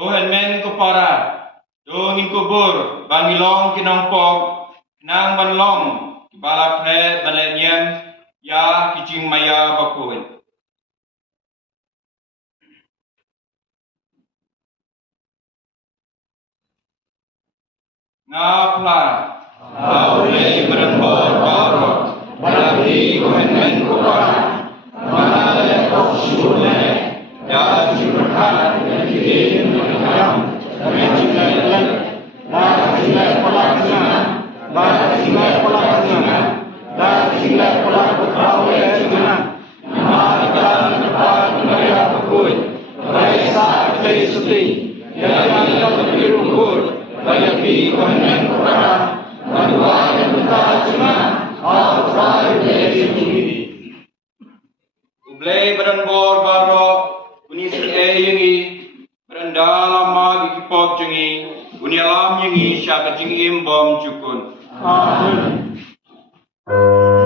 Kohen men ko para. Dongin kubur. Bangilong kinampok. Nang banlong. Balap he balenyan. Ya kijing maya bakuhin. Ngapla. Aule berembor baro. Balabi kohen men ko para. Malale koksule. Ya jurhat yang kirim menayam. Mencintai la cintai pelaknya. La cintai pelaknya. La cintai pelak berkawe dengan. Mahal tempat mereka berkuih. Raisa dari suti. Yang terbirukur. Bayabi kohen kurang. Kedua yang betah cuma. Al-Fatihah dari sendiri. Ublay berembor baro. Unisi yengi. Berendalam magi kipok jengi. Unialam yengi syaka jing imbom jukun. Amin.